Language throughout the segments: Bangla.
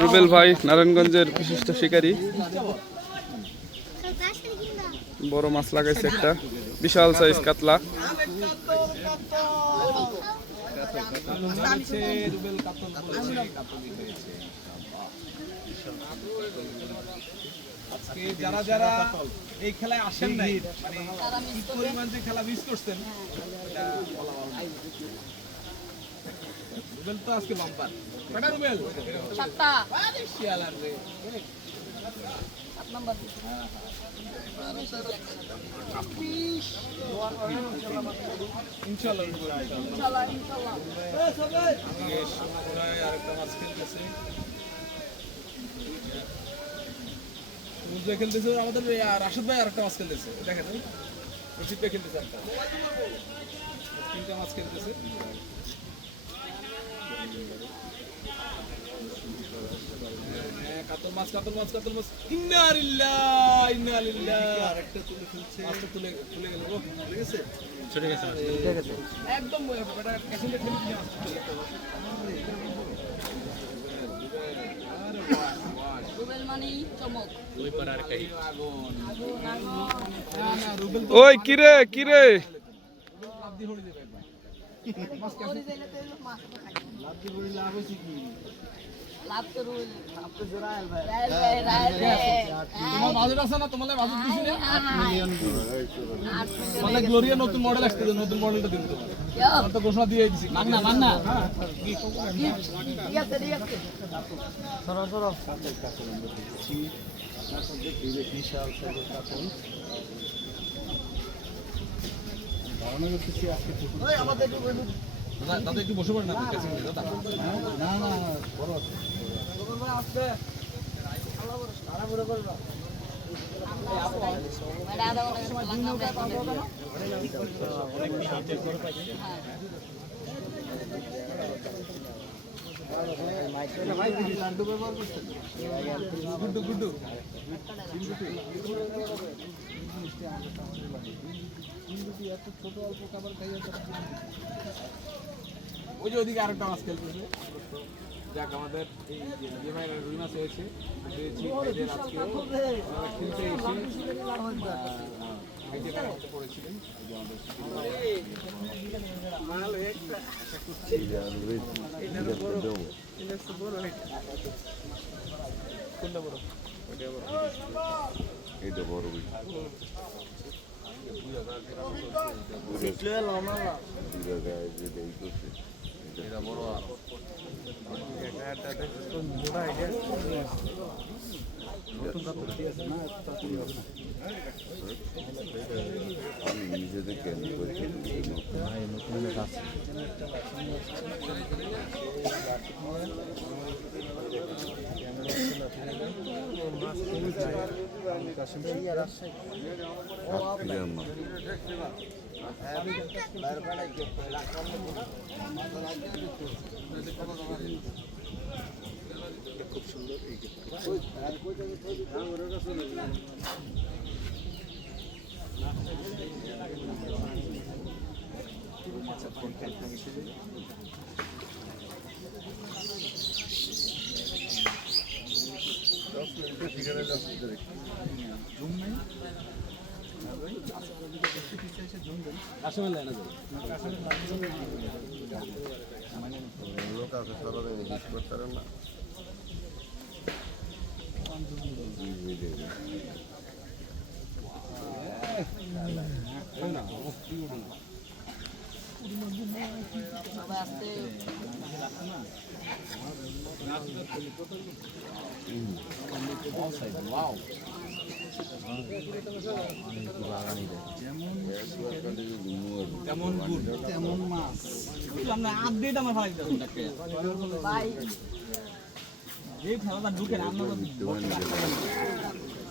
রুবেল ভাই নারায়ণগঞ্জের বিশিষ্ট শিকারী। বড় মাছ লাগাইছে একটা বিশাল সাইজ কাতলা। আজকে যারা যারা এই খেলায় আসেন নাই মানে কি পরিমাণ যে খেলা মিস করছেন রুবেল তো আজকে বাম্পার কটা রুবেল? সাতটা। শিয়ালার রে। খেলতেছে আমাদের রাশেদ ভাই আরেকটা মাছ খেলতেছে দেখেন রশিদ ভাই খেলতেছে একটা তিনটা মাছ খেলতেছে কাতল মাছ কাতল মাছ কাতল মাছ। ইন্না লিল্লাহ ইন্না লিল্লাহ আরেকটা তুলে ফেলছে। মাছটা তুলে তুলে গেল গো। গেছে? একদম এটা দিয়ে ওই কিরে কিরে? লাভ দিয়ে হয়েছে কি? তোমার বাজেট আছে না তোমার বাজেট মানে গ্লোরিয়া নতুন মডেল আসছে নতুন মডেলটা দিন তোমার তো। ঘোষণা দিয়ে দিছি। সরো সরো। বিশাল দাদা একটু না দাদা না না বড় আছে মানে আধা ঘণ্টা লাগবে আমরা এখন দেখব। হ্যাঁ গুড্ডু গুড্ডু ওই যে ওদিকে আরেকটা মাছ খেলতেছে। যাক, আমাদের এই রুই মাছ হয়েছে পেয়েছি ভাইদের আজকে। পড়েছিলেন যে আমাদের কোনটা বড় এটা বড় এই করছে এটা বড় আর আমি নিজেদের জ্ঞান করছি হাত ফিরে না লোক আছে সারা হিস করতে গুড? তেমন মাছ? আমরা আপডেট আমার ভাই দাও ভাই এই খেলাটা ঢুকে না আমরা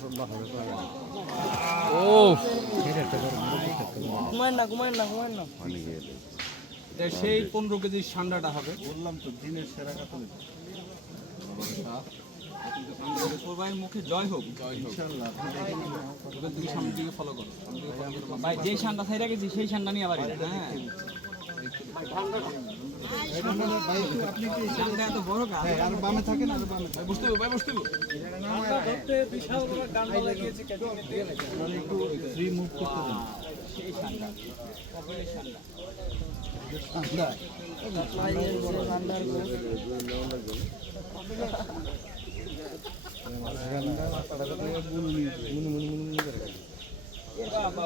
সব বাসা বেঁচে গেছে ও ঘুমায় না ঘুমায় না ঘুমায় না। সেই পনেরো কেজি ঠান্ডাটা হবে। বললাম তো দিনের সেরা কাতল মুখে জয় হোক সামনের দিকে ফলো করো। ভাই যেই সান্ডা রেখেছি সেই সান্ডা নিয়ে আবার হ্যাঁ। আপনি কি সান্ডা এত বড় কাজ হ্যাঁ, আর বামে থাকেন আর বামে ভাই বসতে হবে ভাই বসতে হবে মানে একটু ফ্রি মুভ করতে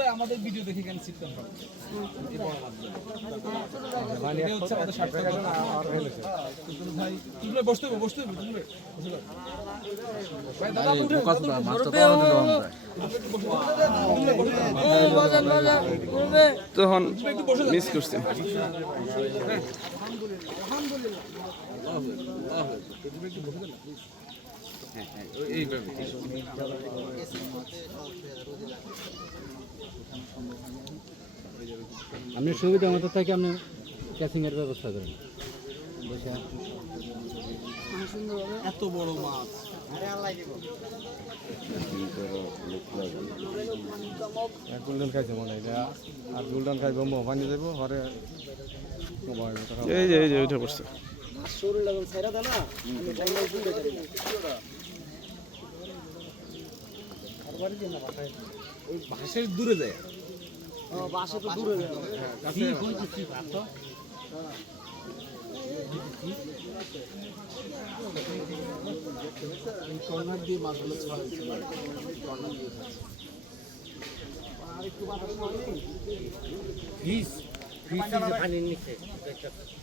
ভাই আমাদের ভিডিও দেখে কেন শিখতাম বসতে হবে বসতে হবে টুটুল ভাই বসে। যাও। ভাই দাদা উঠে তখন মিস করছে আপনি সুবিধা মতো থেকে আপনি ক্যাচিং এর ব্যবস্থা করেন। এত বড় মাছ। গোল্ডেন খাইছে মনে হয় আর গোল্ডেন খাইব মো পানি যাইব হরে এই যে এই যে উঠে পড়ছে ভাষের দূরে যায়। কর্নার দিয়ে মাছগুলো ছোঁয়া হয়েছিল কর্নার দিয়ে একটু ভাইসে মেঘ আছে হবে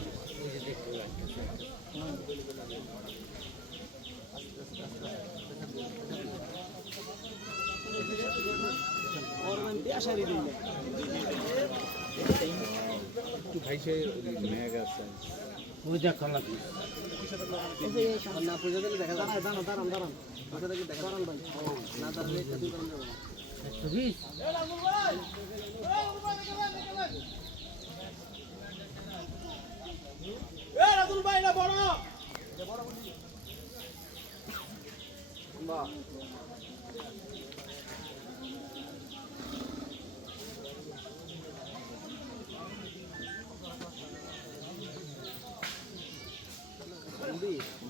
পাল্লা বসে যাবে সমান নেন সমান নেন মানে সমান নেন কোনো সমস্যা নেই ওই ভাই পানি লইয়া লইলে বেশি। বের হয় আর বন্ধ হয়ে যাবে ও এটা শেষ হইলে আমরা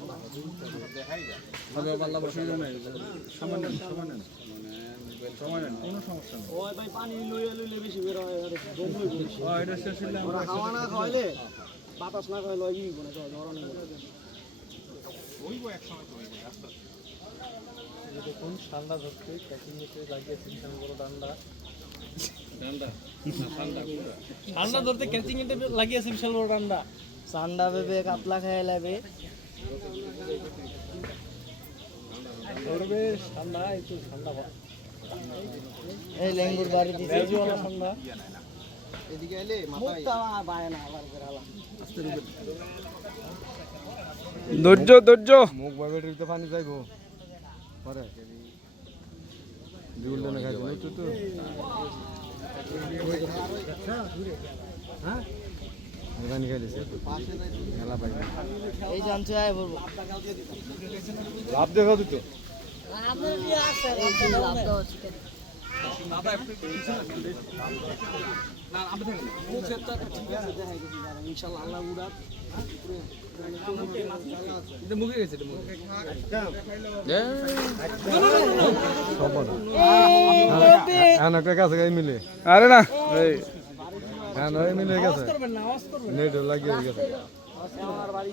খাওয়া না খাওয়াইলে বাতাস না খাওয়াইলে ওই ই বনে জ্বর নেই দেখুন ঠান্ডা ধরতে ক্যাচিং নিতে লাগিয়েছি বিশাল বড় ঠান্ডা ঠান্ডা ধরতে ক্যাচিং এতে লাগিয়েছে বিশাল বড় ঠান্ডা ঠান্ডা ভেবে কাতলা খাই লাবে ধরবে ঠান্ডা একটু ঠান্ডা এই লেঙ্গুর বাড়ি দিছে। ঠান্ডা। এদিকে এলে মাথায় বায় না আবার বেরালাম ধৈর্য ধৈর্য। মুখ বাইবের ভিতরে পানি যাইবো পরে। গোল্ডেন খাইছে। বুঝছ তো। হ্যাঁ? এই জানছো আয় বলব। লাভ দেখা দিত। মিলে আরে না। এই। হ্যাঁ মিলে গেছে। করবেন না আওয়াজ করবেন। নেট লাগিয়ে গেছে। আমার বাড়ি